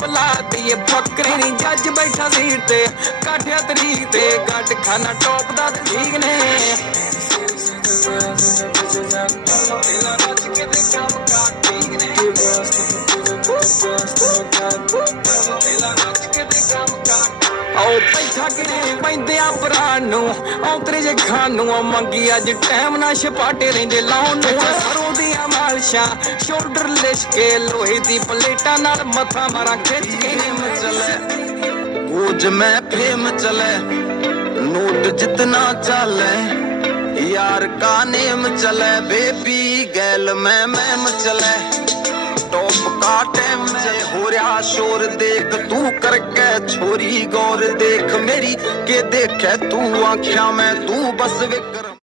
ਬੁਲਾ ਦਈਏ ਬੱਕਰੇ ਨੀ ਜੱਜ ਬੈਠਾ ਸੀਟ ਤੇ ਕਾਠਿਆ ਤਰੀਕ ਤੇ ਗੱਡ ਖਾਨਾ ਟੌਪ ਦਾ ਠੀਕ ਨੇ ਪਹਿਲਾਂ ਨੱਚ ਕੇ ਤੇ ਕੰਮ ਕਰ ਠੀਕ ਨੇ ਪਹਿਲਾਂ ਨੱਚ ਕੇ ਤੇ ਕੰਮ ਕਰ ਆਓ ਬੈਠਾ ਕਿਨੇ ਪੈਂਦਿਆਂ ਭਰਾ ਨੂੰ ਔਤਰੇ ਜੇ ਖਾਨ ਨੂੰ ਮੰਗੀ ਅੱਜ ਟਾਈਮ ਨਾ ਛਪਾਟੇ ਰਹਿੰਦੇ ਲਾਉਣ ਨੂੰ ਸਰੋਂ ਦੀਆਂ ਮਾਲਸ਼ਾਂ ਸ਼ੋਲਡਰ ਲਿਸ਼ਕੇ ਲੋਹੇ ਦੀ ਪਲੇਟਾਂ ਨਾਲ ਮੱਥਾ ਮਾਰਾਂ ਖਿੱਚ ਕੇ चले बोझ में फेम चले नोट जितना चले यार का नेम चले बेबी गैल में मैम चले टॉप का टाइम से हो रहा शोर देख तू करके छोरी गौर देख मेरी के देखे तू आँखियां में तू बस विक्रम